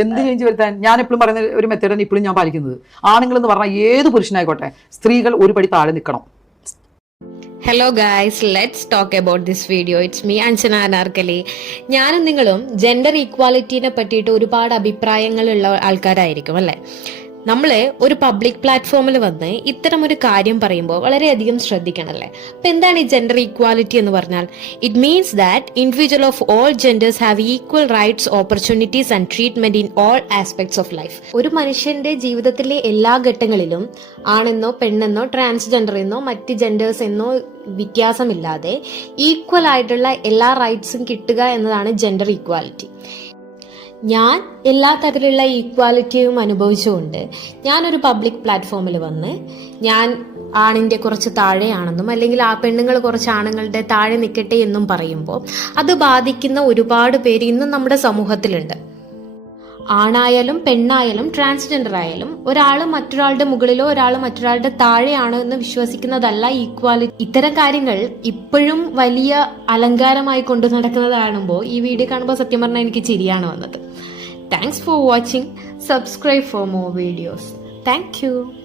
എന്ത് ചേഞ്ച് വരുത്താൻ? ഞാൻ എപ്പോഴും പറയുന്ന ഒരു മെത്തേഡാണ് ഇപ്പോഴും ഞാൻ പാലിക്കുന്നത്. ആണുങ്ങൾ എന്ന് പറഞ്ഞാൽ ഏത് പുരുഷനായിക്കോട്ടെ സ്ത്രീകൾ ഒരു പടി താഴെ നിൽക്കണം. Hello guys let's talk about this video it's me Anjana Anarkali ഞാനും നിങ്ങളും ജെൻഡർ ഈക്വാലിറ്റീനെ പറ്റിയിട്ട് ഒരുപാട് അഭിപ്രായങ്ങളുള്ള ആൾക്കാരായിരിക്കും അല്ലേ? നമ്മൾ ഒരു പബ്ലിക് പ്ലാറ്റ്ഫോമിൽ വന്ന് ഇത്തരം ഒരു കാര്യം പറയുമ്പോൾ വളരെയധികം ശ്രദ്ധിക്കണമല്ലേ അപ്പം എന്താണ് ഈ ജെൻഡർ ഈക്വാലിറ്റി എന്ന് പറഞ്ഞാൽ? It means that individual of all genders have equal rights opportunities and treatment in all aspects of life ഒരു മനുഷ്യന്റെ ജീവിതത്തിലെ എല്ലാ ഘട്ടങ്ങളിലും ആണെന്നോ പെണ്ണെന്നോ ട്രാൻസ്ജെൻഡർ എന്നോ മറ്റ് ജെൻഡേഴ്സ് എന്നോ വ്യത്യാസമില്ലാതെ ഈക്വൽ ആയിട്ടുള്ള എല്ലാ റൈറ്റ്സും കിട്ടുക എന്നതാണ് ജെൻഡർ ഈക്വാലിറ്റി ഞാൻ എല്ലാ തരത്തിലുള്ള ഈക്വാലിറ്റിയും അനുഭവിച്ചുകൊണ്ട് ഞാനൊരു പബ്ലിക് പ്ലാറ്റ്ഫോമിൽ വന്ന് ഞാൻ ആണിന്റെ കുറച്ച് താഴെയാണെന്നും അല്ലെങ്കിൽ ആ പെണ്ണുങ്ങൾ കുറച്ച് ആണുങ്ങളുടെ താഴെ നിൽക്കട്ടെ എന്നും പറയുമ്പോൾ അത് ബാധിക്കുന്ന ഒരുപാട് പേര് ഇന്നും നമ്മുടെ സമൂഹത്തിലുണ്ട്. ആണായാലും പെണ്ണായാലും ട്രാൻസ്ജെൻഡർ ആയാലും ഒരാൾ മറ്റൊരാളുടെ മുകളിലോ ഒരാൾ മറ്റൊരാളുടെ താഴെയാണ് എന്ന് വിശ്വസിക്കുന്നതല്ല ഈക്വാലിറ്റി ഇത്തരം കാര്യങ്ങൾ ഇപ്പോഴും വലിയ അലങ്കാരമായി കൊണ്ടു നടക്കുന്നത് കാണുമ്പോൾ ഈ വീഡിയോ കാണുമ്പോൾ സത്യം പറഞ്ഞാൽ എനിക്ക് ചിരിയാണ് വന്നത്. Thanks for watching subscribe for more videos thank